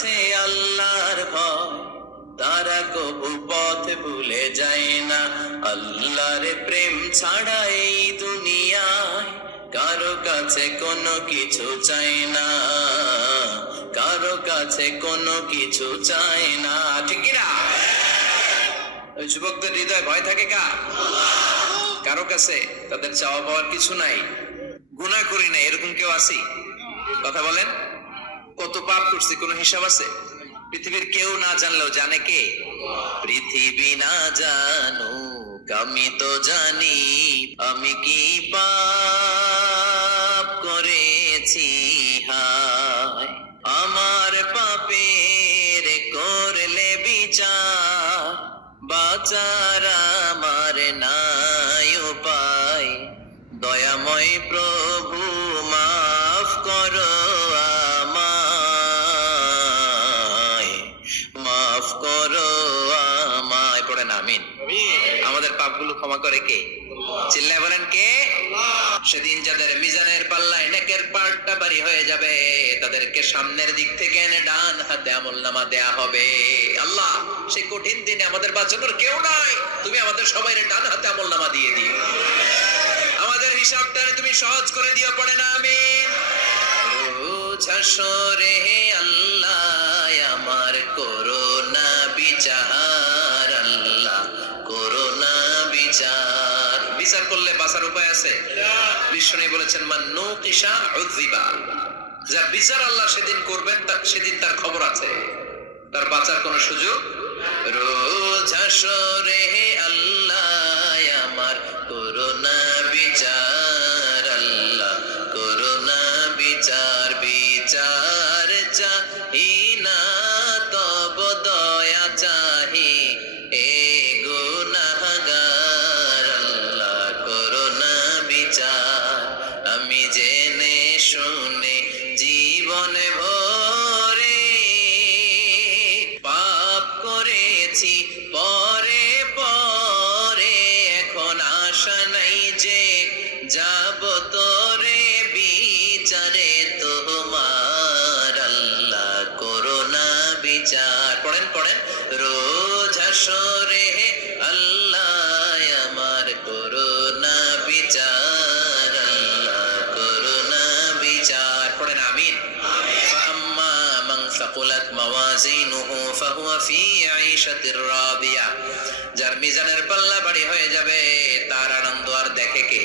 আছে আল্লাহর ভয়, তারা কবু পথ ভুলে যায় না। আল্লাহর প্রেম ছাড়া এই দুনিয়ায় কারো কাছে কোনো কিছু চাই না, কারো কাছে কোনো কিছু চাই না। ঠিক কি না? ওই যুবকদের হৃদয়ে ভয় থাকে কারো কাছে? তাদের চাওয়া পাওয়ার কিছু নাই, গুনাহ করি না, এরকম কেউ আছে? কথা বলেন। কত পাপ করছি, কোনো হিসাব আছে? পৃথিবীর কেউ না জানলেও জানে কে? পৃথিবী না জানুক আমি তো জানি, আমি কি পাপ করেছি হায়। আমার পাপের করলে বিচার, বাঁচার আমার নাই উপায়। দয়াময় প্রভু মাফ করো আমায়, মাফ করো আমায়। পড়েন আমিন। আমাদের পাপগুলো ক্ষমা করে কে? চিল্লায় বলেন কে? সেদিন যাদের মিজানের পাল্লায় নেকের পাল্টা ভারী হয়ে যাবে, তাদেরকে সামনের দিক থেকে এনে ডান হাতে আমলনামা দেয়া হবে। আল্লাহ, সেই কঠিন দিনে আমাদের বাঁচানোর কেউ নাই, তুমি আমাদের সবাই ডান হাতে আমলনামা দিয়ে দিও, আমাদের হিসাবটা তুমি সহজ করে দিও। পড়েন আমিন। রোজ হাসরে আল্লাহ আমার করোনা বিচার, আল্লাহ করোনা বিচার। বিচার করলে বাঁচার উপায় আছে? বিষ্ণু বলেছেন মান নুকিশা উযিবা, যার বিচার আল্লাহ সেদিন করবেন, সেদিন তার খবর আছে, তার বাঁচার কোনো সুযোগ। রোজ হাসরে আল্লাহ আমার করোনা বিচার, আল্লাহ করোনা বিচার। বিচার চাহি না তব দয়া চাহি, এ গুনাহগার আল্লাহ করোনা বিচার। আমি জেনে শুনে জীবনে ভরে পাপ করেছি পরে পরে, এখন আশা নাই যে যাব তোরে বিচারে তোমার, আল্লাহ করোনা বিচার। পড়েন পড়েন। রোজ হাসরে আল্লাহ আমার করোনা বিচার, আল্লাহ করোনা বিচার। পড়েন আমিন। ফাআম্মা মান সাকুলাত মাওয়াজিনুহু ফাহুয়া ফি আইশাতির রাদিয়া, যার মিজানের পাল্লা ভারী হয়ে যাবে, তার আনন্দ আর দেখে কে?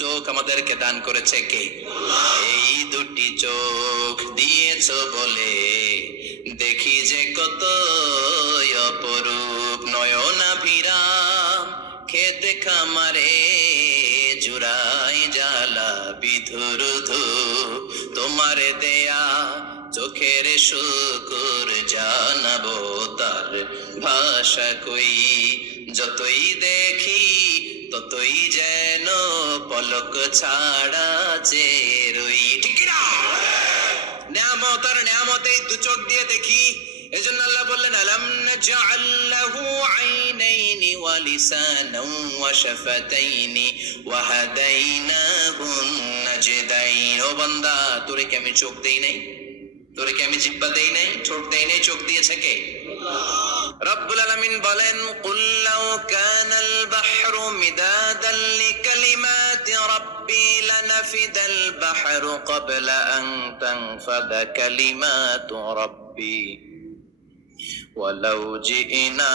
চোখ আমাদেরকে দান করেছে কে? এই দুটি চোখ দিয়েছো বলে দেখি যে কত অপরূপ, নয়নাভিরাম খেতে খামারে জুড়াই জ্বালা বিধুরুধু। তোমারে দেয়া চোখের শুকুর জানাবো তার ভাষা কই, যতই দেখি ততই যেন পলক ছাড়া চেরই। ঠিক না? নিয়ামত আর নিয়ামতে দু চোখ দিয়ে দেখি, এজন্য আল্লাহ বললেন আলাম নাজআল লাহু আইনাইনি ওয়া লিসানান ওয়া শাফাতাইনি ওয়া হাদাইনাহুন নাজদাইন। ও বান্দা, তোরে কি আমি চোখ দেই নাই? তোরে কি আমি জিহ্বা দেই নাই? ঠোঁট দেই নাই? চোখ দিয়েছে কে? রব্বুল আলামিন বলেন কুল লাউ কানাল বাহরু মিদাদান লিকালিমাতি রাব্বি লানাফিদাল বাহরু ক্বাবলা আন তানফাদা কালিমাতু রাব্বি ওয়ালাউ জিনা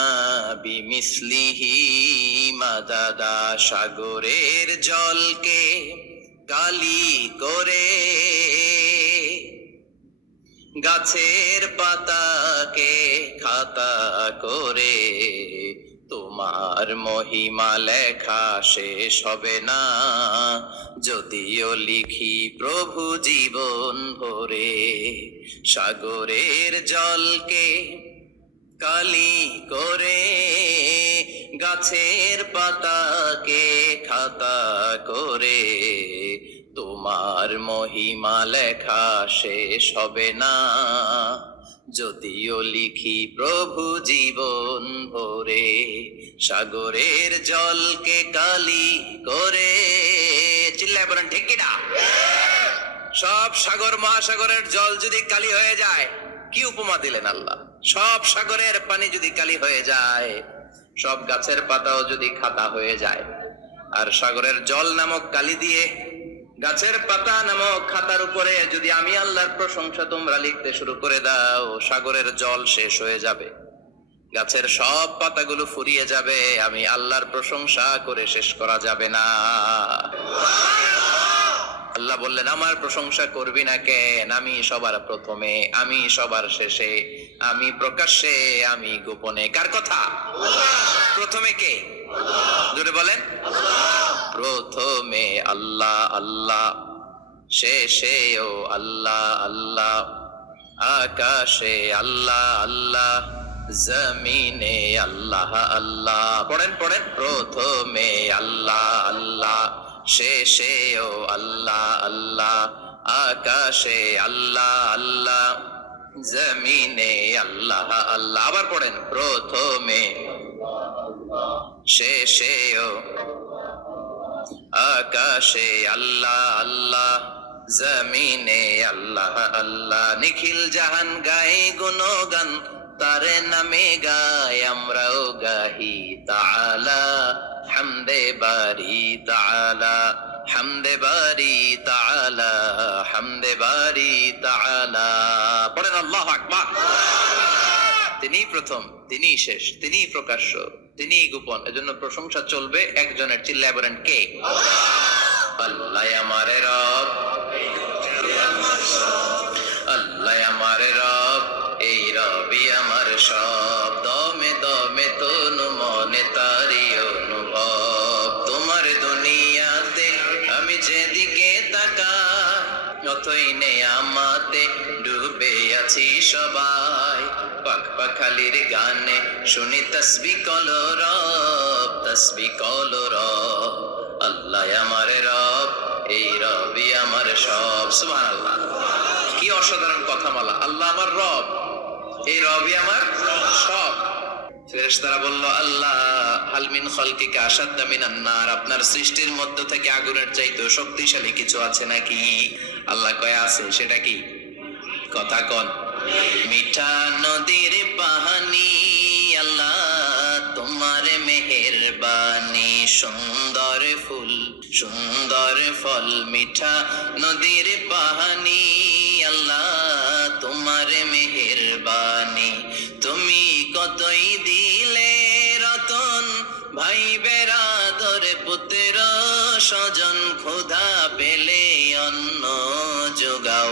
বিমিসলিহি মাদাদা। সাগরের জলকে কালি করে, গাছের পাতাকে খাতা করে, তোমার মহিমা লেখা শেষ হবে না, যদিও লিখি প্রভু জীবন ভরে। সাগরের জলকে কালি করে, গাছের পাতাকে খাতা করে, তোমার মহিমা লেখা শেষ হবে না, যদিও লিখি প্রভু জীবন ভরে। সাগরের জলকে কালি করে। চিল্লায় বলেন ঠিক কিনা? সব সাগর মহাসাগরের জল যদি কালি হয়ে যায়, কি উপমা দিলেন আল্লাহ। সব সাগরের পানি যদি কালি হয়ে যায়, সব গাছের পাতাও যদি খাতা হয়ে যায়, আর সাগরের জল নামক কালি দিয়ে গাছের পাতা নামক খাতার উপরে যদি আমি আল্লাহর প্রশংসা তোমরা লিখতে শুরু করে দাও, সাগরের জল শেষ হয়ে যাবে, গাছের সব পাতাগুলো ফুরিয়ে যাবে, আমি আল্লাহর প্রশংসা করে শেষ করা যাবে না। আল্লাহ বললেন, আমার প্রশংসা করবি না কেন? আমি সবার প্রথমে, আমি সবার শেষে, আমি প্রকাশ্যে, আমি গোপনে। কার কথা? প্রথমে কে? জোরে বলেন। প্রথমে আল্লাহ আল্লাহ, শেষেও আল্লাহ আল্লাহ, আকাশে আল্লাহ আল্লাহ, জমিনে আল্লাহ আল্লাহ। পড়েন পড়েন। প্রথমে আল্লাহ আল্লাহ, শেষেও আল্লাহ আল্লাহ, আকাশে আল্লাহ আল্লাহ, জমিনে আল্লাহ আল্লাহ। আবার পড়েন। প্রথমে শেষেও আকাশে আল্লাহ আল্লাহ, জমিনে আল্লাহ আল্লাহ। নিখিল জাহান গায়ে গুণগান, তারে নামে গায় আমরাও গাহি তাআলা, হামদে বারি তাআলা, হামদে বারি তাআলা, হামদে বারি তাআলা। পড়েন আল্লাহু আকবার। তিনি প্রথম, তিনি শেষ, তিনি প্রকাশ্য, তিনি গোপন। এজন্য প্রশংসা চলবে একজনের। চিল্লায় বলেন কে? আল্লাহ আমার রব, আল্লাহ আমার রব, এই রবি আমার সব। দমে দমে তনু মনে তারি অনুভব। তোমার দুনিয়াতে আমি যেদিকে তাকাই, অথই নেয়ামতে ডুবে আছি সবাই। পাক পাখালির গানে শুনি তসবিহ কলো রব, তসবিহ কলো রব। আল্লাহ আমার রব, এই রবি আমার সব। সুবহানাল্লাহ। কি অসাধারণ কথামালা। আল্লাহ আমার রব, এই রবি আমার সব। ফেরেশতারা বলল, আল্লাহ হাল মিন খালকিকা আশাদ্দা মিনান নার, আপনার সৃষ্টির মধ্য থেকে আগুনের চাইতেও শক্তিশালী কিছু আছে নাকি? আল্লাহ কয় আছে। সেটা কি? কথা কন। মিঠা নদীর পাহানি, আল্লাহ তোমার মেহেরবানি। সুন্দর ফুল সুন্দর ফল, মিঠা নদীর পাহানি, আল্লাহ তোমার মেহেরবানি। তুমি কতই দিলে রতন, ভাই বেরাদর পুত্র স্বজন। ক্ষুধা পেলে অন্ন যোগাও,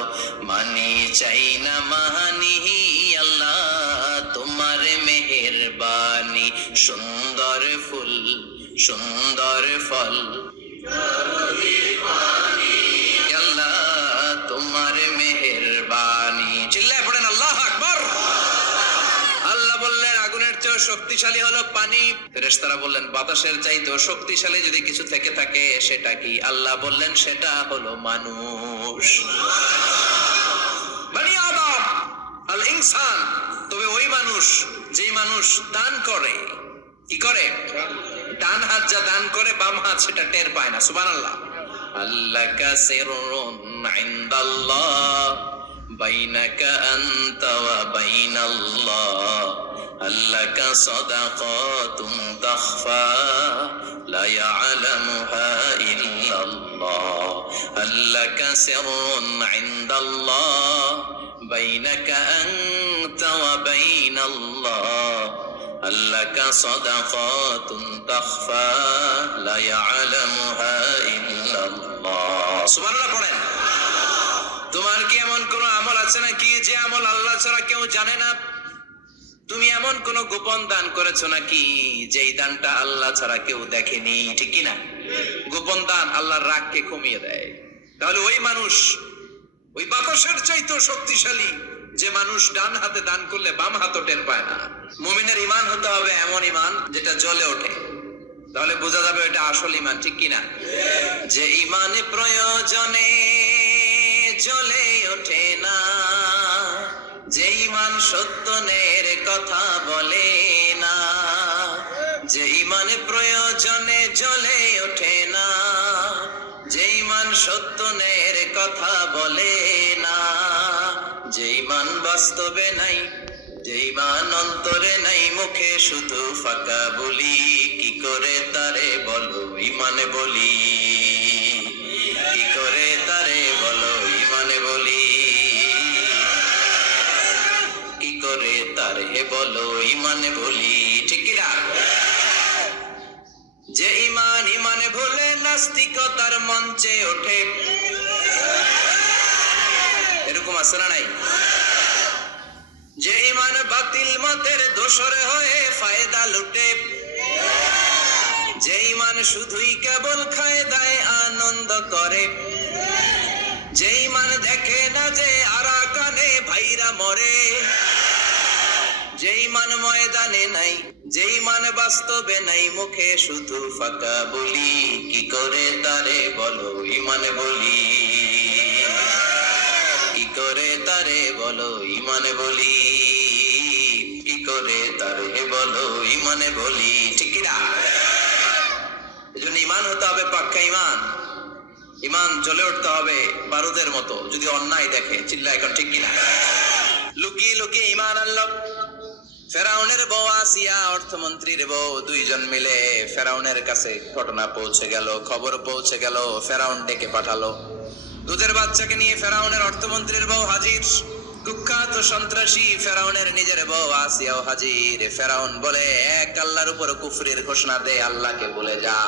মানি চাই না মানি, আল্লাহ তোমার মেহেরবানি। সুন্দর ফুল সুন্দর ফল, আল্লাহ তোমার মেহেরবানি। চিল্লায় পড়েন আল্লাহু আকবার। আল্লাহ বললেন, আগুনের চেয়ে শক্তিশালী হলো পানি। ফেরেশতারা বললেন, বাতাসের চাইতেও শক্তিশালী যদি কিছু থেকে থাকে সেটা কি? আল্লাহ বললেন, সেটা হলো মানুষ। বনি আদম, আল ইনসান। তবে ওই মানুষ, যেই মানুষ দান করে। কি করে? ডান হাত যা দান করে, বাম হাত সেটা টের পায় না। সুবহানাল্লাহ। আল্লাকা সিররুন ইনদাল্লাহ, বাইনাকা আনতা ওয়া বাইনাল্লাহ। আল্লাকা সাদাকাতুন তাখফা, লা ইয়ালামুহা ইল্লাল্লাহ। আল্লাকা সিররুন ইনদাল্লাহ, বাইনাকা আনতা ওয়া বাইনাল্লাহ। আল্লাকা সাদাকাতুন তাখফা, লা ইয়ালামুহা ইল্লাল্লাহ। সুবহানাল্লাহ পড়েন। তোমার কি এমন কোন আমল আছে নাকি যে আমল আল্লাহ ছাড়া কেউ জানে না? তুমি এমন কোন গোপন দান করেছো নাকি যেই দানটা আল্লাহ ছাড়া কেউ দেখেনি? ঠিক কি না? গোপন দান আল্লাহর রাগকে কমিয়ে দেয়। তাহলে ওই মানুষ, ওই বাতাসের চাইতেও শক্তিশালী যে মানুষ ডান হাতে দান করলে বাম হাতও টের পায় না। মুমিনের ঈমান হতে হবে এমন ঈমান যেটা জ্বলে ওঠে, তাহলে বোঝা যাবে এটা আসল ঈমান। ঠিক কি না? যে ঈমানে প্রয়োজনে জ্বলে ওঠে না, যে ঈমান সত্যের কথা বলে না। যে ঈমানে প্রয়োজনে জ্বলে ওঠে না, যে ঈমান সত্যের কথা বলে না। যে ঈমান বাস্তবে নাই, যে ঈমান অন্তরে নাই, মুখে শুধু ফাঁকা বলি, কি করে তারে বলো ঈমানে বলি, কি করে তারে বলো ঈমানে বলি, কি করে তারে বলো ঈমানে বলি, ঠিক কি না? যে ঈমান ঈমানে ভুলে নাস্তিকতার মঞ্চে ওঠে, এরকম আছে না নাই? যে ঈমান বাতিল মতের দোসর হয়ে ফায়দা লুটে, যে ঈমান শুধুই কেবল খায় দায় আনন্দ করে, যে ঈমান দেখে না যে আরাকানে ভাইরা মরে, যে ঈমান ময়দানে নাই, যে ঈমান বাস্তবে নাই, মুখে শুধু ফাঁকা বলি, কি করে তারে বলো ঈমানে বলি, কি করে তারে বলো ঈমানে বলি, কি করে তারে বলো ঈমানে বলি, ঠিক কি না? এজন্য ঈমান হতে হবে পাক্কা ঈমান। ঈমান জ্বলে উঠতে হবে বারুদের মতো, যদি অন্যায় দেখে চিল্লা এখন, ঠিক কি না? লুকিয়ে লুকিয়ে ঈমান আনলো। ফেরাউনের বউ আসিয়া, অর্থমন্ত্রীর বউ, দুইজন মিলে ফেরাউনের কাছে ঘটনা পৌঁছে গেল, খবর পৌঁছে গেল, ফেরাউন ডেকে পাঠালো। দুধের বাচ্চাকে নিয়ে ফেরাউনের অর্থমন্ত্রীর বউ হাজির, কুখ্যাত সন্ত্রাসী ফেরাউনের নিজের বউ আসিয়াও হাজির। ফেরাউন বলে, এক আল্লাহর উপর কুফরির ঘোষণা দে, আল্লাহকে বলে যা,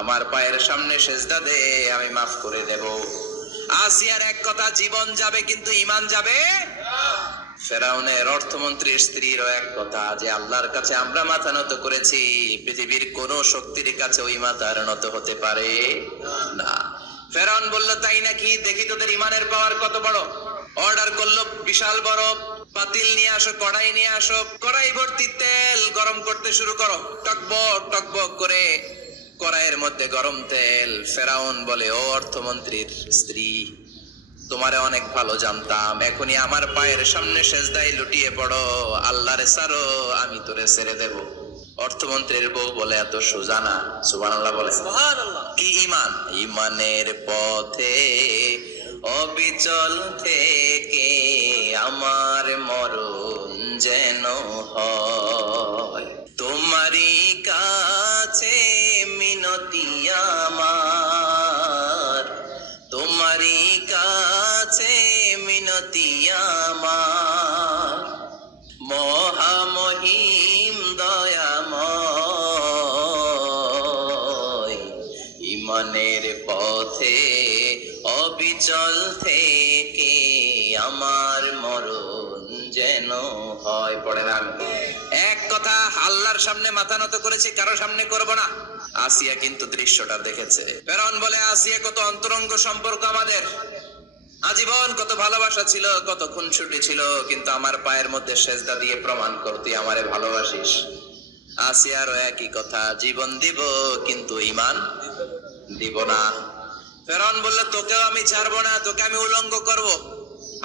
আমার পায়ের সামনে সেজদা দে, আমি মাফ করে দেব। আসিয়ার এক কথা, জীবন যাবে কিন্তু ঈমান যাবে। ফেরাউনের অর্থমন্ত্রীর স্ত্রীরও এক কথা, যে আল্লাহর কাছে আমরা মাথা নত করেছি, পৃথিবীর কোন শক্তির কাছে ওই মাথার নত হতে পারে না। ফেরাউন বলল, তাই নাকি? দেখি তোদের ঈমানের পাওয়ার কত বড়। অর্ডার করলো, বিশাল বড় পাতিল নিয়ে আসো, কড়াই নিয়ে আসো, কড়াই ভর্তি তেল গরম করতে শুরু করো, টকবক টকবক করে কড়াইয়ের মধ্যে গরম তেল। ফেরাউন বলে, ও অর্থমন্ত্রীর স্ত্রী, তোমারে অনেক ভালো জানতাম, এখনই আমার পায়ের সামনে সেজদায় লুটিয়ে পড়ো, আল্লাহরে ছাড়ো, আমি তোরে ছেড়ে দেব। অর্থমন্ত্রীর বউ বলে, এত সোজা না। সুবহানাল্লাহ বলে। কি ঈমান? ঈমানের পথে অবিচল থেকে আমার মরণ যেন হয়, তোমারই কাছে মিনতি আমার, তোমারই কাছে মিনতি আমার, মহামহিম দয়াময়, ঈমানের পথে অবিচল থেকে আমার মরণ যেন হয়। পড়ে না? এক কথা, আল্লাহর সামনে মাথা নত করেছি, কারো সামনে করব না। আসিয়া কিন্তু দৃশ্যটা দেখেছে। ফেরাউন বলে, আসিয়া কত অন্তরঙ্গ সম্পর্ক আমাদের, আজীবন কত ভালোবাসা ছিল, কত খুনসুটি ছিল, কিন্তু আমার পায়ের মধ্যে সেজদা দিয়ে প্রমাণ কর তুই আমারে ভালোবাসিস। আসিয়ারও একই কথা, জীবন দিব কিন্তু ঈমান দিব না। ফেরাউন বলল, তোকেও আমি ছাড়বো না, তোকে আমি উলঙ্গ করব।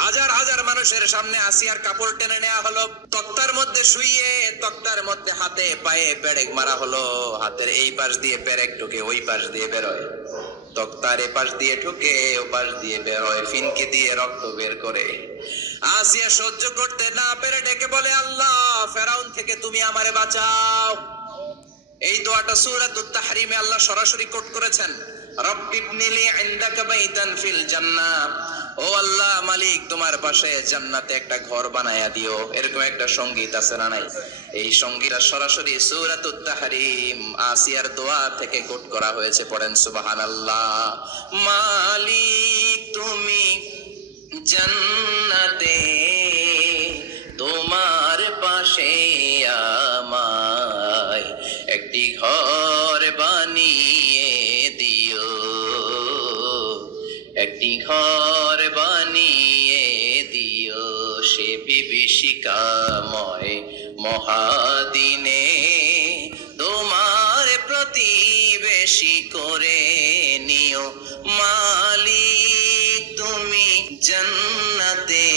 হাজার হাজার মানুষের সামনে আসিয়ার কাপড় টেনে নেওয়া হলো, তক্তার মধ্যে শুইয়ে তক্তার মধ্যে হাতে পায়ে পেরেক মারা হলো, হাতের এই পাশ দিয়ে পেরেক ঢুকে ওই পাশ দিয়ে বেরোয়, তক্তার এ পাশ দিয়ে ঢুকে ও পাশ দিয়ে বের হয়, ফিনকে দিয়ে রক্ত বের করে। আসিয়া সহ্য করতে না পেরে ডেকে বলে, আল্লাহ, ফেরাউন থেকে তুমি আমারে বাঁচাও। এই দোয়াটা সূরাতুত তাহরিমে আল্লাহ সরাসরি কোট করেছেন, রব্বিবনিলি ইনদাকা বাইতান ফিল জান্নাহ, ও আল্লাহ মালিক, তোমার পাশে জান্নাতে একটা ঘর বানায়া দিও। এরকম একটা সংগীত আছে না নাই? এই সংগীতটা সরাসরি সূরাতুত তাহরিম আসিয়ার দোয়া থেকে কোট করা হয়েছে। পড়েন সুবহানাল্লাহ। মালিক তুমি জান্নাতে, তোমার পাশে আমায় একটি ঘর বানিয়ে দিও, একটি ঘর বানিয়ে দিও, সে বিভীষিকাময় মহাদিনে তোমার প্রতিবেশী করে নিও। মালিক তুমি জান্নাতে,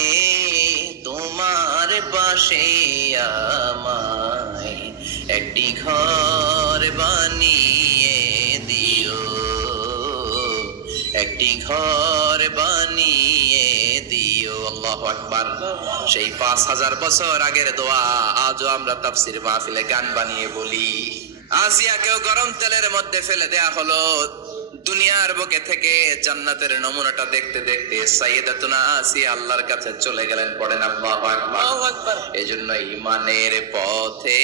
তোমার পাশে আমায় একটি ঘর বানিয়ে দিও, একটি ঘর বানিয়ে দিও। আল্লাহু আকবার। সেই 5000 বছর আগের দোয়া আজও আমরা তাফসীর মাহফিলে গান বানিয়ে বলি। আসিয়াকেও গরম তেলের মধ্যে ফেলে দেয়া হলো। দুনিয়ার বুকে থেকে জান্নাতের নমুনাটা দেখতে দেখতে সাইয়েদাতুনা আসিয়া আল্লাহর কাছে চলে গেলেন। পড়েন আল্লাহু আকবার। এজন্য ঈমানের পথে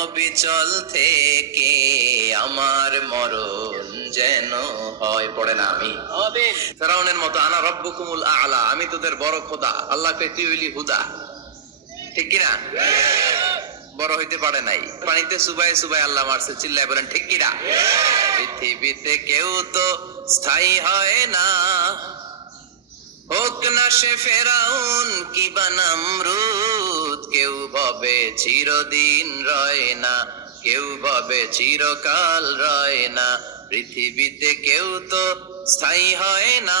অবিচল থেকে আমার মরণ যেন হয়। পড়েন আমিন। ফেরাউনের মতো আনা রব্বুকুমুল আ'লা, আমি তোদের বড় খোদা। আল্লাহ কে তুই হইলি হুদা, ঠিক কিনা? বড় হইতে পারে নাই, পানিতে সুবাই সুবাই আল্লাহ মারছে। চিল্লায় বলেন ঠিক কিনা? পৃথিবীতে কেউ তো স্থায়ী হয় না, হোক না সে ফেরাউন কিবা নমরুদ। কেউ ভাবে চিরদিন রয় না, কেউ ভাবে চিরকাল রয় না। পৃথিবীতে কেউ তো স্থায়ী হয় না,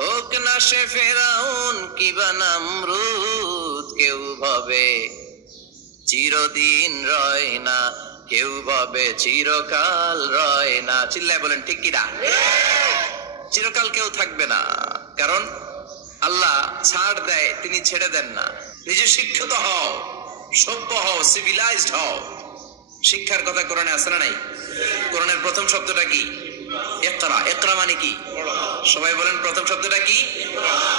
হোক না সে ফেরাউন কিবা নমরুদ। কেউ ভাবে চিরদিন রয় না, কেউ ভাবে চিরকাল রয় না। চিল্লায় বলেন ঠিক কিনা? চিরকাল কেউ থাকবে না, কারণ আল্লাহ ছাড় দেয়, তিনি ছেড়ে দেন না। নিজে শিক্ষিত হও, সভ্য হও, সিভিলাইজড হও। শিক্ষার কথা কোরআনে আছে না নাই? কোরআনের প্রথম শব্দটা কি? ইকরা। ইকরা মানে কি? সবাই বলেন প্রথম শব্দটা কি?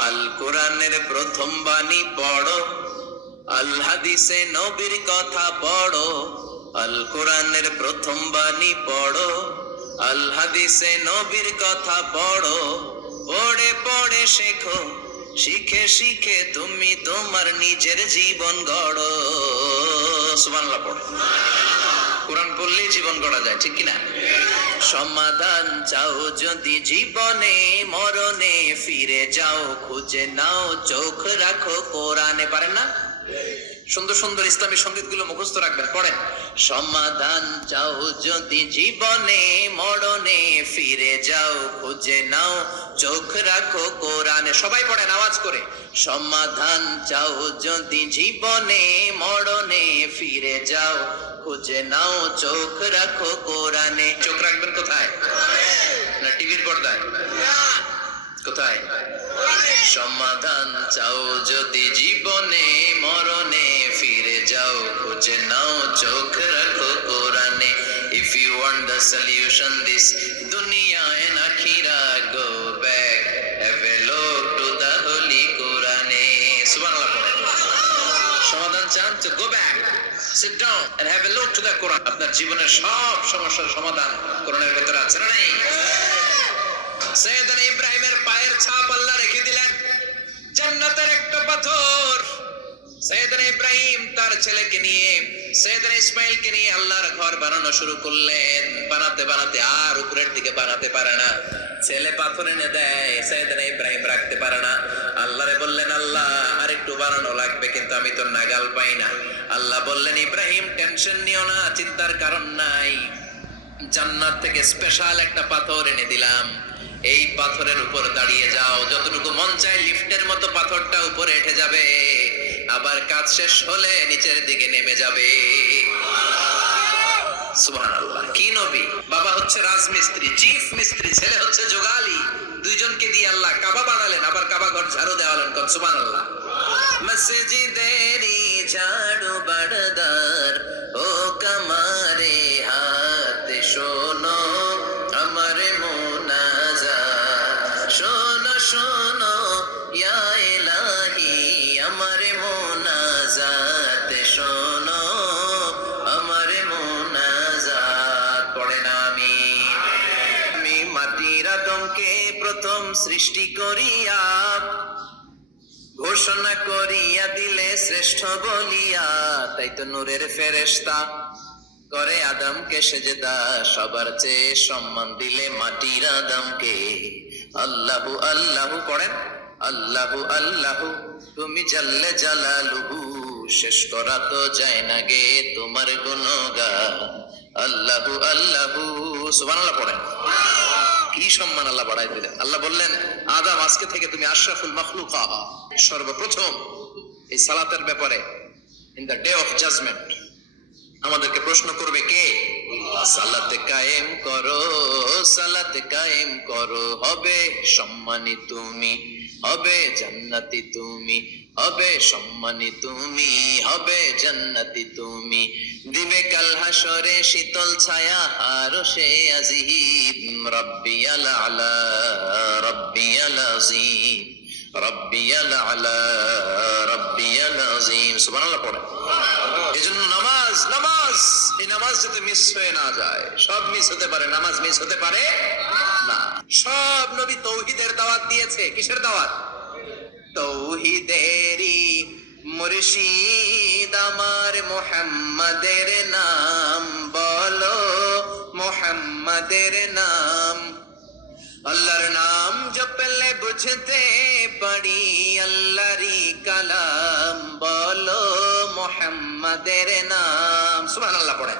আল কোরআনের প্রথম বাণী পড়ো, আল হাদিসে নবীর কথা পড়ো। আল কোরআনের প্রথম বাণী পড়ো, আল হাদিসে নবীর কথা পড়ো। পড়ে পড়ে শেখো, শিখে শিখে তুমি তোমার নিজের জীবন গড়ো। সুবহানাল্লাহ পড়ো। কোরআন পড়লেই জীবন গড়া যায়, ঠিক কিনা? সমাধান চাও যদি জীবনে, মরণে ফিরে যাও, খুঁজে নাও, চোখ রাখো কোরআনে। পারেন না? সুন্দর সুন্দর ইসলামী সঙ্গীত গুলো মুখস্থ রাখবেন, পড়েন। সমাধান চাও যদি জীবনে, মরণে ফিরে যাও, খুঁজে নাও, চোখ রাখো কোরআনে। সবাই পড়েন আওয়াজ করে। সমাধান চাও যদি জীবনে, মরণে ফিরে যাও, খুঁজে নাও, চোখ রাখো কোরআনে। চোখ রাখবেন কোথায়? না টিভির পর্দায়? কোথায়? সমাধান চাও যদি জীবনে, মরণে ফিরে যাও, খুঁজে নাও, চোখ রাখো কোরআনে। If you want the solution this dunya and akhira, go back, have a look to the holy Quran. Subhanallah. সমাধান চান তো go back, sit down and have a look to the Quran. আপনার জীবনের সব সমস্যার সমাধান কোরআনের ভেতরে আছে না নাই? সৈয়দনা ইব্রাহিমের পায়ের ছাপ আল্লাহ রেখে দিলেন জান্নাতের একটা পাথর। সৈয়দনা ইব্রাহিম তার ছেলেকে নিয়ে, সৈয়দনা ইসমাইলকে নিয়ে আল্লাহর ঘর বানানো শুরু করলেন। বানাতে বানাতে আর উপরের দিকে বানাতে পারে না, ছেলে পাথর এনে দেয়, সৈয়দনা ইব্রাহিম রাখতে পারে না। আল্লাহরে বললেন, আল্লাহ আর একটু বানানো লাগবে, কিন্তু আমি তো নাগাল পাই না। আল্লাহ বললেন, ইব্রাহিম টেনশন নিও না, চিন্তার কারণ নাই। জান্নাত থেকে স্পেশাল একটা পাথর এনে দিলাম, এই পাথরের উপর দাঁড়িয়ে যাও। যতটুকু মন চায় লিফটের মতো পাথরটা উপরে উঠে যাবে, আবার কাজ শেষ হলে নিচের দিকে নেমে যাবে। সুবহানাল্লাহ। কি নবী! বাবা হচ্ছে রাজমিস্ত্রি, চিফ মিস্ত্রি, ছেলে হচ্ছে যোগালী। দুইজনকে দিয়ে আল্লাহ কাবা বানালেন, আবার কাবা ঘর ঝাড়ু দেওয়ালেন। কোন সুবহানাল্লাহ। মসজিদেরি ঝাড়ু বারদার ও কামারে হাত শোনো আমার মোনাজাত, শোনো শোনো ইয়া ইলাহি আমার মোনাজাত, শোনো আমার মোনাজাত। পড়েন আমিন। আমি মাটির আদমকে প্রথম সৃষ্টি করিয়া, ঘোষণা করিয়া দিলে শ্রেষ্ঠ বলিয়া। তাই তো নূরের ফেরেশতা করে আদমকে সেজদা, সবার চেয়ে সম্মান দিলে মাটির আদমকে। আল্লাহু আল্লাহু পড়েন, আল্লাহু আল্লাহু তুমি জাল্লে জালালুহু, শেষ করা তো যায় না গে তোমার গুণগান। আল্লাহু আল্লাহু সুবহানাল্লাহ পড়েন। কি সম্মান আল্লাহ বাড়াই দিলেন। আল্লাহ বললেন, আদম আজকে থেকে তুমি আশরাফুল মাখলুকাত, সর্বপ্রথম এই সালাতের ব্যাপারে in the day of judgement আমাদেরকে প্রশ্ন করবে কে? সালাতে কায়েম করো, সালাতে কায়েম করো, হবে সম্মানী তুমি হবে জান্নাতি তুমি, হবে সম্মানী তুমি, হবে জান্নাতি তুমি, দিবে কাল হাসরে শীতল ছায়া আরশে আজিম। রব্বিয়াল আলা রব্বিয়াল আযীম রব্বিয়াল আলা রব্বিয়াল আযীম। সুবহানাল্লাহ পড়ে। এজন্য নামাজ নামাজ এই নামাজ যাতে মিস হয়ে না যায়। সব মিস হতে পারে, নামাজ মিস হতে পারে না। সব নবী তৌহিদের দাওয়াত দিয়েছে। কিসের দাওয়াত? তৌহিদেরই মুর্শিদ আমার মুহাম্মাদের নাম বলো, মুহাম্মাদের নাম। আল্লাহর নাম জপলে বুঝতে পারি আল্লাহরই কালাম বলো, মুহাম্মাদের নাম। সুবহানাল্লাহ পড়ে।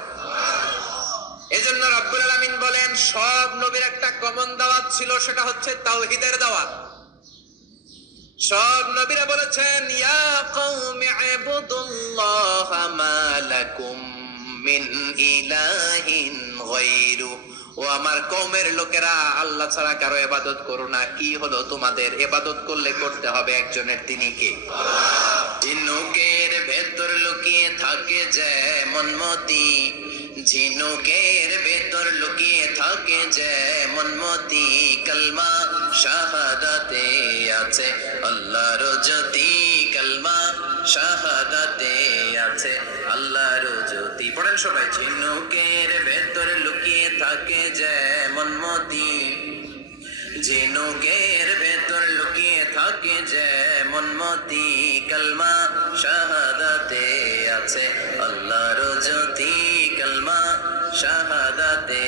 এজন্য রব্বুল আলামিন বলেন সব নবীর একটা কমন দাওয়াত ছিল, সেটা হচ্ছে তাওহীদের দাওয়াত। সব নবীরা বলেছেন ইয়া কওমি ইবুদুল্লাহ মা লাকুম মিন ইলাহিন গায়রু। ও আমার কওমের লোকেরা, আল্লাহ ছাড়া কারো ইবাদত করো না। কি হলো তোমাদের? ইবাদত করলে করতে হবে একজনের, তিনি কে? ঝিনুকের ভেতর লুকিয়ে থাকে যেমন মতি, ঝিনুকের ভেতর লুকিয়ে থাকে যেমন মতি, কালমা শাহাদাতে আছে আল্লাহর জ্যোতি, কালমা শাহাদাতে আছে আল্লাহর জ্যোতি। পড়েন সবাই। ঝিনুকের ভেতর লুকিয়ে থাকে যেমন মতি, ঝিনুকের ভেতর লুকিয়ে থাকে যেমন মতি, কালমা শাহাদাতে আছে আল্লাহর জ্যোতি, কালমা শাহাদাতে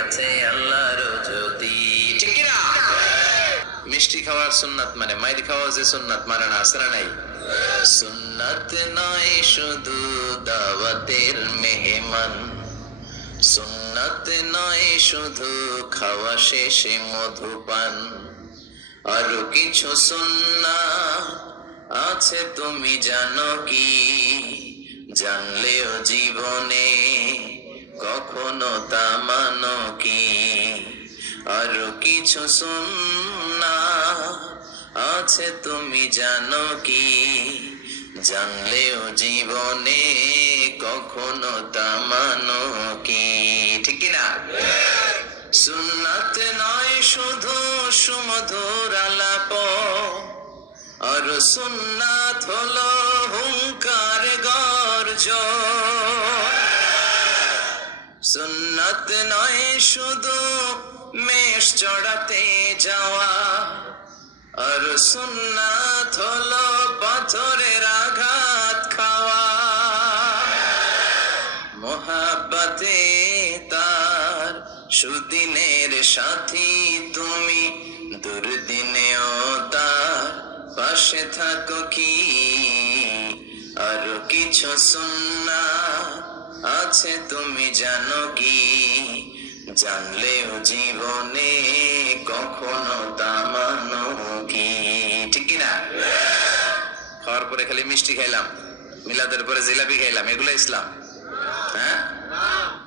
আছে আল্লাহর জ্যোতি। ঠিক কি না? মিষ্টি খাওয়ার সুন্নাত মানে মাইর খাওয়া যে সুন্নাত মানে না, আসরা নাই। সুন্নাত নয় শুধু দাওয়াতের মেহমান, সুন্নাত নয় শুধু খাওয়া শেষে মধুপান, আরো কিছু সুন্নাত আছে তুমি জানো কি? জানলেও জীবনে কখনো তা মানো কি? আরো কিছু সুন্নাত আছে তুমি জানো কি? জানলেও জীবনে কখনো তা মানো কি? ঠিক কিনা? সুন্নাত নয় শুধু সুমধুর আলাপ, আর সুন্নাত হলো হুঙ্কার গর্জন। সুন্নাত নয় শুধু মেষ চড়াতে যাওয়া, আর সুন্নাত হলো পাথরের আঘাত খাওয়া। মোহাব্বতে তার সুদিনের সাথী তুমি, দুর্দিনেও তার পাশে থাকো কি? আরো কিছু সুন্নাত আছে তুমি জানো কি? জানলেও জীবনে কখনো তা মানো কি? ঠিক কিনা? খাওয়ার পরে খালি মিষ্টি খাইলাম, মিলাদের পরে জিলাপি খাইলাম, এগুলো ইসলাম? হ্যাঁ?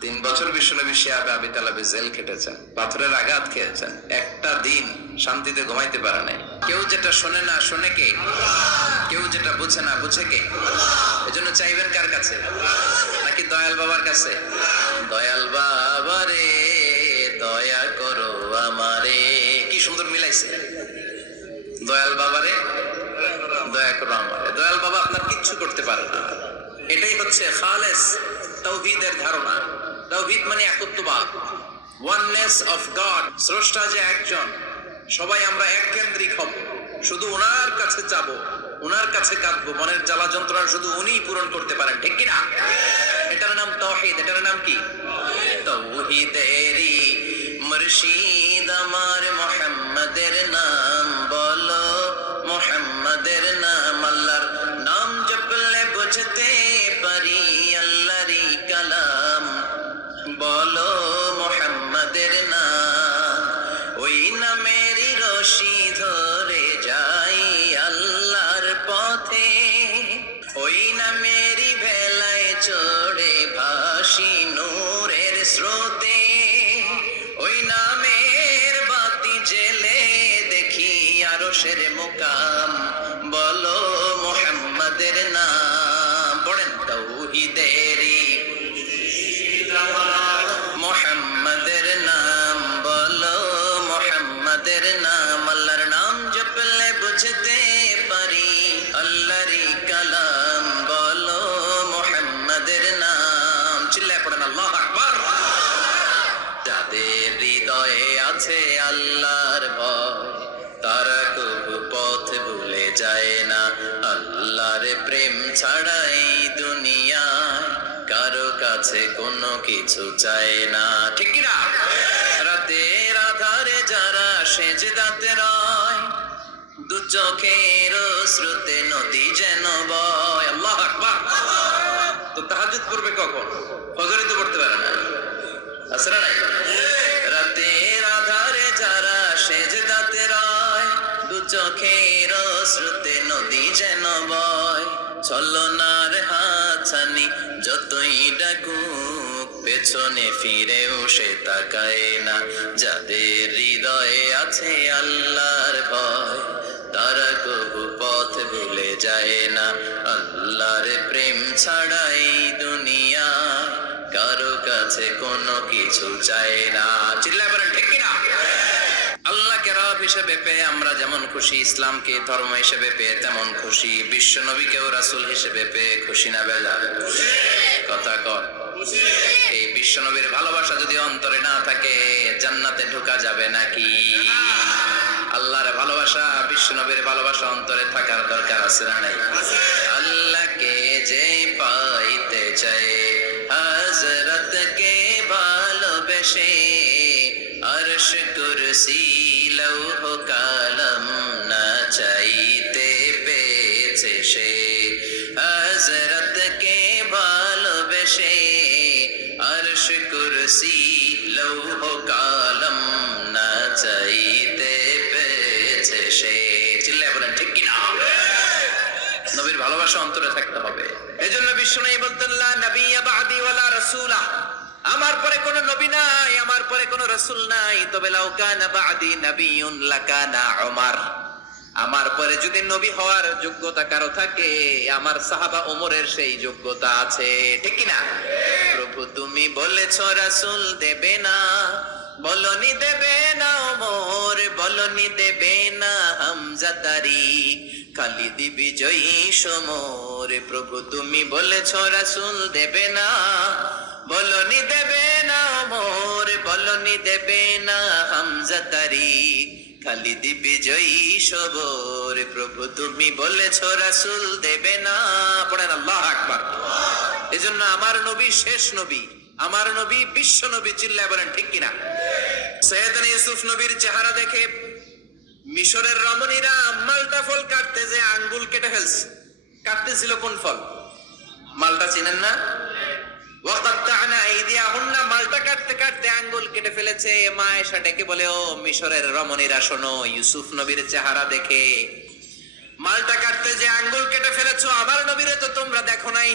3 বছর বিশ্বনবী শিহাবে আবি তালেবে জেল খেটেছেন, পাথরের আঘাত খেয়েছেন, একটা দিন শান্তিতে ঘুমাইতে পারে নাই। কেউ যেটা শোনে না শোনে কে? কেউ যেটা বুঝে না বুঝে কে? এজন্য চাইবেন কার কাছে? নাকি দয়াল বাবার কাছে? দয়াল বাবা রে দয়া করো আমারে। কি সুন্দর মিলাইছে, দয়াল বাবারে দয়া করো আমারে। দয়াল বাবা আপনার কিচ্ছু করতে পারে না। এটাই হচ্ছে খালেস তাওহীদের ধারণা। তাওহীদ মানে একত্ববাদ, ওয়াননেস অফ গড। স্রষ্টা যে একজন, সবাই আমরা এক কেন্দ্রিক হব, শুধু ওনার কাছে যাব, ওনার কাছে কাঁদবো, মনের জ্বালা যন্ত্রণা শুধু উনিই পূরণ করতে পারেন। ঠিক কিনা? এটার নাম তাওহীদ। এটার নাম কি? তাওহীদেরই মুর্শিদ আমার মুহাম্মাদের নাম বলো, মুহাম্মাদের নাম। আল্লাহর নাম জপলে বুঝতে পারি আল্লাহরই কালাম বলো, মুহাম্মাদের নাম। ওই নামেরই রশি ধরে যাই আল্লাহর পথে, ওই নামেরই ভেলায় চড়ে ভাসি নূরের স্রোতে, ওই নামের বাতি জেলে দেখি আরশ আরশের মুকাম, বলো মুহাম্মাদের নাম। পড়েন তাওহীদেরই মুহাম্মাদের নাম, বলো মুহাম্মাদের নাম। আল্লাহর নাম জপলে বুঝতে পারি আল্লাহরই কালাম, বলো মুহাম্মাদের নাম। চিল্লায় পড়েন আল্লাহু আকবার। যাদের হৃদয়ে আছে আল্লাহর ভয়, তারা কবু পথ ভুলে যায় না। আল্লাহর প্রেম ছাড়াই দুনিয়ায় কারো কাছে কোনো কিছু চায় না। ঠিক কি না? রাতের আধারে যারা সেজদাতে রয়, দু চোখের স্রোতে নদী যেন বয়। আল্লাহু আকবার। তো তাহাজ্জুদ পড়বে কখন? ফজরে তো পড়তে পারে না, আছে না নাই? রাতের আধারে যারা সেজদাতে রয়, দু চোখের স্রোতে নদী যেন বয়। ছলনার হাতছানি যতই ডাকুক, পেছনে ফিরেও সে তাকায় না। যাদের হৃদয়ে আছে আল্লাহর ভয়, তারা কবু পথ ভুলে যায় না। আল্লাহর প্রেম ছাড়াই দুনিয়া কারো কাছে কোনো কিছু চায় না। চিল্লায় বলেন ঠিক কিনা? আল্লাহকে রব হিসেবে পেয়ে আমরা যেমন খুশি, ইসলামকে ধর্ম হিসেবে পেয়ে তেমন খুশি, বিশ্ব নবীকেও রাসূল হিসেবে পেয়ে খুশি না বেজার? কথা কর। এই বিশ্ব নবীর ভালোবাসা যদি অন্তরে না থাকে, জান্নাতে ঢোকা যাবে নাকি? আল্লাহর ভালোবাসা, বিশ্ব নবীর ভালোবাসা অন্তরে থাকার দরকার আছে না নাই? আল্লাহকে যে পাইতে চায়, হযরতকে ভালোবেসে, আরশ কুরসি লৌহ কালাম না চাইতে পেয়েছে সে। হযরতকে ভালোবেসে, আরশ কুরসি লৌহ কালাম না চাইতে পেয়েছে সে। চিল্লায় বলেন ঠিক কিনা? নবীর ভালোবাসা অন্তরে থাকতে হবে। এজন্য বিশ্বনবী বলতেন, লা নাবিয়্যা বা'দি ওয়ালা রাসূলা, আমার পরে কোনো নবী নাই, আমার পরে কোনো রাসূল নাই। তবে লাউ কানা বা'দি নাবিয়্যুন লাকানা উমর, আমার পরে যদি নবী হওয়ার যোগ্যতা কারো থাকে, আমার সাহাবা ওমরের সেই যোগ্যতা আছে। ঠিক কি না? প্রভু তুমি বলেছ রাসূল দেবে না, বলনি দেবে না ওমর, বলনি দেবে না হামজা তারিক, খালিদ বিজয়ী সমর। প্রভু তুমি বলেছ রাসূল দেবে না, বলনি দেবে না ওমর, বলনি দেবে না হামজা তারিক, খালিদ বিজয়ী সবর। প্রভু তুমি বলেছ রাসূল দেবে না। পড়েন আল্লাহু আকবার। এজন্য আমার নবী শেষ নবী, আমার নবী বিশ্ব নবী। চিল্লায় বলেন ঠিক কিনা? সৈয়দনা ইউসুফ নবীর চেহারা দেখে মিশরের রমণীরা মালটা ফল কাটতে যে আঙ্গুল কেটে ফেলছে। কাটতেছিল কোন ফল? মালটা চিনেন না? ওয়াকাত্তা'না আইদিয়াহুন্না, মালটা কাটতে কাটতে আঙ্গুল কেটে ফেলেছে। মা এসে ডেকে বলে, ও মিশরের রমণীরা শোনো, ইউসুফ নবীর চেহারা দেখে মালটা কাটতে যে আঙ্গুল কেটে ফেলেছো, আমার নবীরে তো তোমরা দেখো নাই,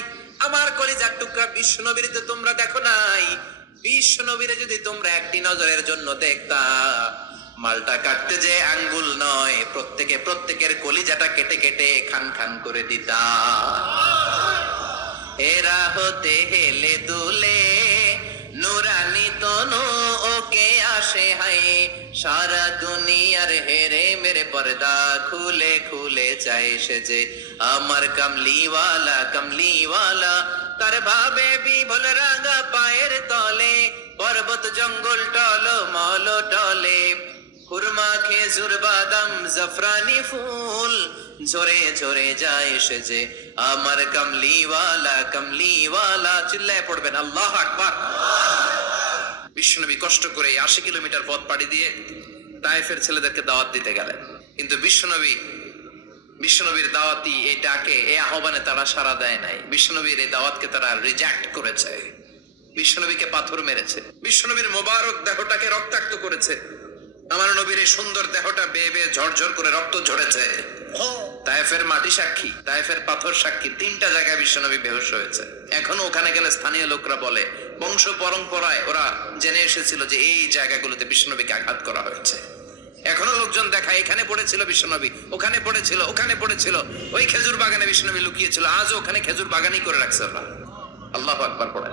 আমার কলিজার টুকরা বিশ্ব নবীরে তো তোমরা দেখো নাই। বিশ্ব নবীরে যদি তোমরা একটি নজরের জন্য দেখতা, মালটা কাটতে যে আঙ্গুল নয়, প্রত্যেকের কলিজাটা কেটে কেটে খান খান করে দিতা। এরা হতে হেলে দুলে নুরানি তনু ওকে আসে হায়, সারা দুনিয়ার হেরে মেরে পর্দা খুলে খুলে চায় সে যে আমার কামলিওয়ালা কামলিওয়ালা। তার ভাবে বিভোল রাঙা পায়ের তলে, পর্বত জঙ্গল টল মল টলে, খুরমা খেজুর বাদাম জাফরানি ফুল ঝরে ঝরে যায় সে যে আমার কামলিওয়ালা কামলিওয়ালা। চিল্লায় পড়বেন আল্লাহু আকবার। বিশ্বনবী কষ্ট করে 80 কিলোমিটার পথ পাড়ি দিয়ে তায়েফের ছেলেদেরকে দাওয়াত দিতে গেলেন, কিন্তু বিশ্বনবীর দাওয়াতি এই ডাকে, এই আহ্বানে তারা সাড়া দেয় নাই। বিশ্বনবীর এই দাওয়াতকে তারা রিজেক্ট করেছে, বিশ্বনবীকে পাথর মেরেছে, বিশ্বনবীর মোবারক দেহটাকে রক্তাক্ত করেছে। আমার নবীর এই সুন্দর দেহটা বেয়ে বেয়ে ঝরঝর করে রক্ত ঝরেছে। তায়েফের মাটি সাক্ষী, তায়েফের পাথর সাক্ষী, 3টা জায়গায় বিশ্বনবী বেহুশ হয়েছে। এখনো ওখানে গেলে স্থানীয় লোকরা বলে, বংশ পরম্পরায় ওরা জেনে এসেছিল যে এই জায়গাগুলোতে বিশ্বনবীকে আঘাত করা হয়েছে। এখনো লোকজন দেখায় এখানে পড়েছিল বিশ্বনবী, ওখানে পড়েছিল, ওখানে পড়েছিল, ওই খেজুর বাগানে বিশ্বনবী লুকিয়েছিল, আজও ওখানে খেজুর বাগানই করে রাখছে ওরা। আল্লাহু আকবার পড়েন।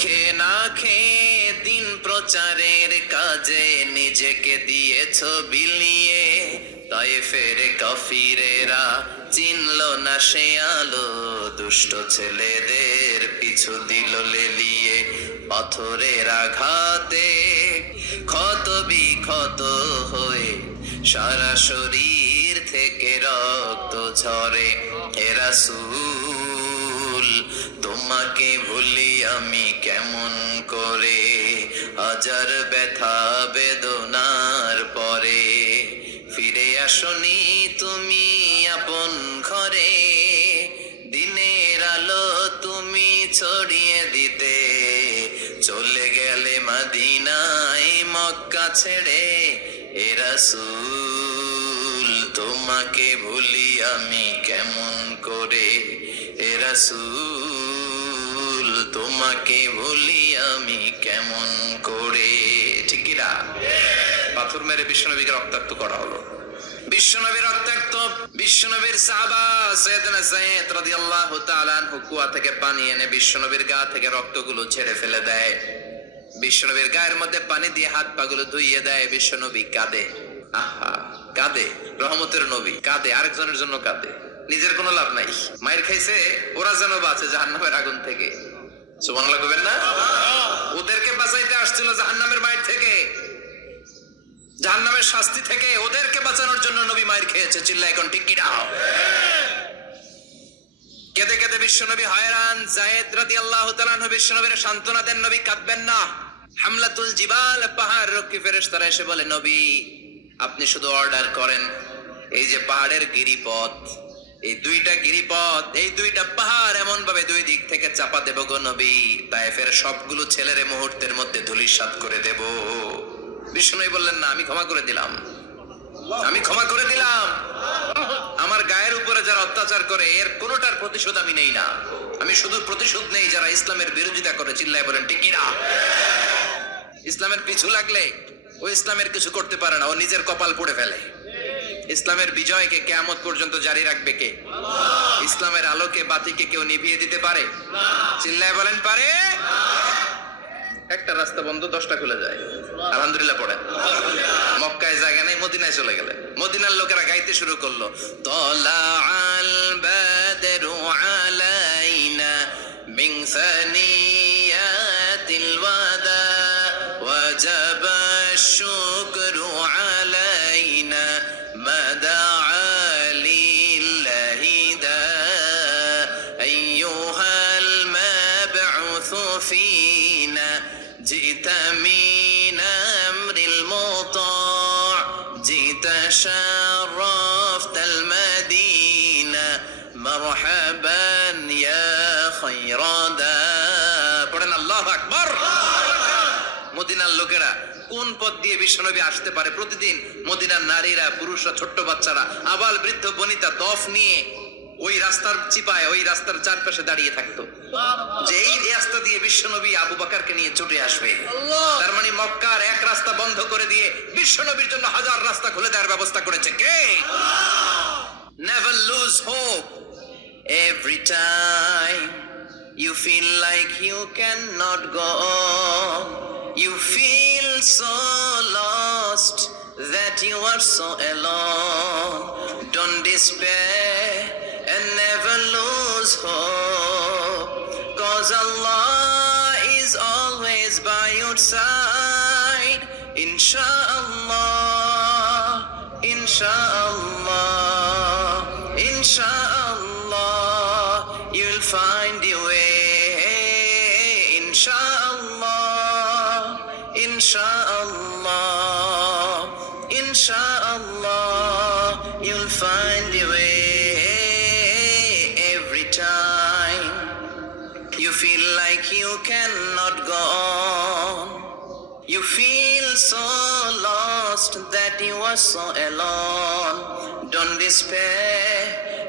খেয়ে না খেয়ে দিন প্রচারের কাজে নিজেকে দিয়েছ বিলিয়ে, তায়েফের কাফিরেরা চিনলো না সে আলো, দুষ্ট ছেলেদের পিছু দিল লেলিয়ে, পাথরের আঘাতে ক্ষত বিক্ষত হয়ে সারা শরীর থেকে রক্ত ঝরে। হে রাসূল তোমাকে ভুলি আমি কেমন করে, হাজার ব্যথা বেদনার পরে, ফিরে আসনি তুমি আপন ঘরে, দিনের আলো তুমি ছড়িয়ে দিতে, চলে গেলে মদিনায় মক্কা ছেড়ে। হে রাসূল তোমাকে ভুলি আমি কেমন করে, হে রাসূল তোমাকে ভুলি আমি কেমন করে। ঠিক কি না? পাথর মেরে বিশ্বনবীকে রক্তাক্ত করা হলো। বিশ্বনবীর রক্তাক্ত, বিশ্বনবীর সাহাবা সাইয়েদনা যায়েদ রাদিয়াল্লাহু তাআলা আনহু কুয়া থেকে পানি এনে বিশ্বনবীর গা থেকে রক্তগুলো ছেড়ে ফেলে দেয়। বিশ্বনবীর গায়ের মধ্যে পানি দিয়ে হাত পাগুলো ধুইয়ে দেয়। বিশ্বনবী কাঁদে, আহা কাঁদে, রহমতের নবী কাঁদে, আরেকজনের জন্য কাঁদে, নিজের কোনো লাভ নাই। মায়ের খাইছে, ওরা যেন বাঁচে জাহান্নামের আগুন থেকে। সুবহানাল্লাহ কইবেন না? ওদেরকে বাঁচাইতে আসছিল জাহান্নামের মায়ের থেকে, জাহান্নামের শাস্তি থেকে, ওদেরকে বাঁচানোর জন্য নবী মায়ের খেয়েছে। চিল্লা এখন ঠিক কি না? কেঁদে কেঁদে বিশ্বনবী হয়রান। যায়েদ রাদিয়াল্লাহু তাআলা আনহু বিশ্বনবীর সান্ত্বনা দেন, নবী কাঁদবেন না। হামলাতুল জিবাল, পাহাড় রক্ষী ফেরেশতারা এসে বলে, নবী আপনি শুধু অর্ডার করেন, এই যে পাহাড়ের গিরিপথ, এই দুইটা গিরিপথ, এই দুইটা পাহাড় এমন ভাবে দুই দিক থেকে চাপা দেব গো নবী, তায়েফের সবগুলো ছেলেরে মুহূর্তের মধ্যে ধূলিসাৎ করে দেব। বিষ্ণু বললেন, না আমি ক্ষমা করে দিলাম, আমি ক্ষমা করে দিলাম। আমার গায়ের উপরে যারা অত্যাচার করে এর কোনোটার প্রতিশোধ আমি নেই না, আমি শুধু প্রতিশোধ নেই যারা ইসলামের বিরোধিতা করে। চিল্লায় বলেন ঠিক কিনা? ইসলামের পিছু লাগলে ও ইসলামের কিছু করতে পারে না, ও নিজের কপাল পুড়ে ফেলে। ইসলামের বিজয়কে কিয়ামত পর্যন্ত জারি রাখবে কে? ইসলামের আলোকে বাতিকে কেউ নিভিয়ে দিতে পারে? চিল্লায় বলেন পারে? একটা রাস্তা বন্ধ, 10টা খুলে যায়। আলহামদুলিল্লাহ পড়েন। মক্কায় জায়গা নেই, মদিনায় চলে গেলেন। মদিনার লোকেরা গাইতে শুরু করলো, তলাআল বাদরু আলাইনা মিন সানিয়াতিল ওয়াদা ওয়াজাবা শুকরু আলাইনা মাদা লিল্লাহি দা আইয়ুহাল মাবউসু ফিনা جئت من أمر المطاع جئت شرفت المدينة مرحبا يا خير دا পড়েন আল্লাহু আকবার। মদিনার লোকেরা কোন পথ দিয়ে বিশ্বনবী আসতে পারে? প্রতিদিন মদিনার নারীরা, পুরুষরা, ছোট্ট বাচ্চারা, আবাল বৃদ্ধ বনিতা দফ নিয়ে ওই রাস্তার চিপায়, ওই রাস্তার চারপাশে দাঁড়িয়ে থাকতো, যে এই রাস্তা দিয়ে বিশ্বনবী আবু বকরকে নিয়ে ছুটে আসবে। তার মানে মক্কার এক রাস্তা বন্ধ করে দিয়ে বিশ্বনবীর জন্য হাজার রাস্তা খুলে দেওয়ার ব্যবস্থা করেছে কে? Never lose hope. Every time you feel like you cannot go on, you feel so lost that you are so alone. Don't despair and never lose hope, 'cause Allah is always by your side. Inshallah, inshallah, inshallah, you'll find your way. Inshallah, inshallah, inshallah, you'll find your way. Every time you feel like you cannot go on, you feel so lost that you are so alone. Don't despair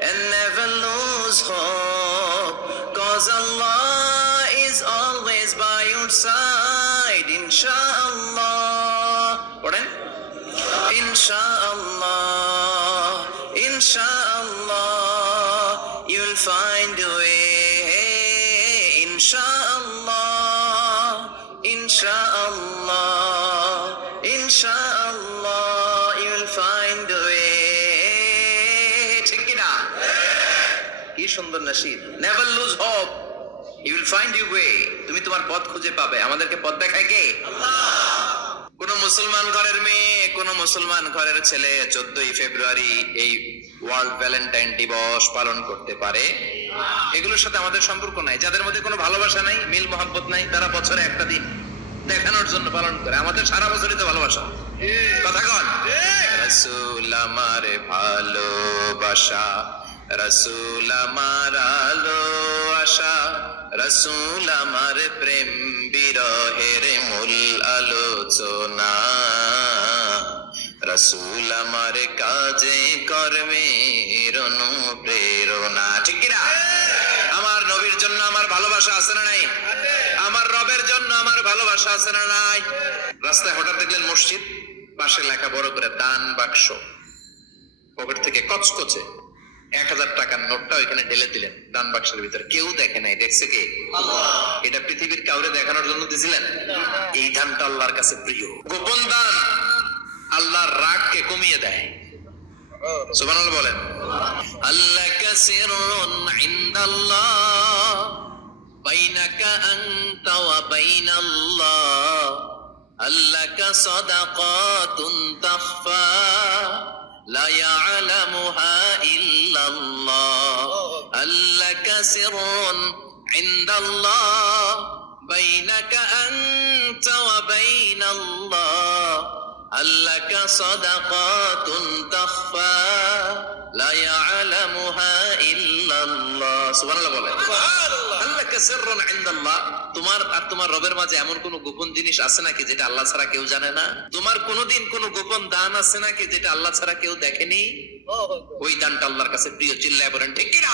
and never lose hope, 'cause Allah is always by your side. Inshallah. Pardon? ইনশাআল্লাহ, ইনশাআল্লাহ, you'll find a way, ইনশাআল্লাহ, ইনশাআল্লাহ, ইনশাআল্লাহ, you'll find a way, ঠিক কি না? কি সুন্দর nasheed, never lose hope, you will find your way, তুমি তোমার পথ খুঁজে পাবে। আমাদেরকে পথ দেখায় কে? আল্লাহ। কোন মুসলমান ঘরের মেয়ে, কোন মুসলমান ঘরের ছেলে 14ই ফেব্রুয়ারি এই ওয়ার্ল্ড ভ্যালেন্টাইন দিবস পালন করতে পারে? এগুলোর সাথে আমাদের সম্পর্ক নাই। যাদের মধ্যে কোনো ভালোবাসা নাই, মিল মোহাব্বত নাই, তারা বছরে একটা দিন দেখানোর জন্য পালন করে। আমাদের সারা বছরই তো ভালোবাসা। কথা কন, রাসূল আমার ভালোবাসা, রাসূল আমার আলো আশা, রাসূল আমার প্রেম বিরহের মূল আলোচনা, রাসূল আমার কাজে কর্মের অনুপ্রেরণা, ঠিক কি না? আমার নবীর জন্য আমার ভালোবাসা আছে না নাই? আমার রবের জন্য আমার ভালোবাসা আছে না নাই? রাস্তায় হঠাৎ দেখলেন মসজিদ, পাশে লেখা বড় করে দান বাক্স, পকেট থেকে কচকচে 1000 টাকার নোটটা ওইখানে ঢেলে দিলেন দান বাক্সের ভিতরে। কেউ দেখে নাই, দেখছে কে? আল্লাহ। এটা পৃথিবীর কাউরে দেখানোর জন্য দিছিলেন? এই দানটা আল্লাহর কাছে প্রিয়। গোপন দান আল্লাহর রাগকে কমিয়ে দেয়। সুবহানাল্লাহ বলেন। আল্লাকা সিররুন ইনদাল্লাহ বাইনাকা আনতা ওয়া বাইনাল্লাহ, আল্লাকা সাদাকাতুন তাখফা لا يعلمها إلا الله، لك سر عند الله بينك أنت وبين الله، لك صدقات تخفى لا يعلمها إلا الله। سبحان الله বলেন। আল্লাকা সিররুন ইনদাল্লাহ, তোমার আর তোমার রবের মাঝে এমন কোন গোপন জিনিস আছে নাকি যেটা আল্লাহ ছাড়া কেউ জানে না? তোমার কোনদিন কোন গোপন দান আছে নাকি যেটা আল্লাহ ছাড়া কেউ দেখেনি? ওই দানটা আল্লাহর কাছে প্রিয়। চিল্লায় বলেন ঠিক কি না?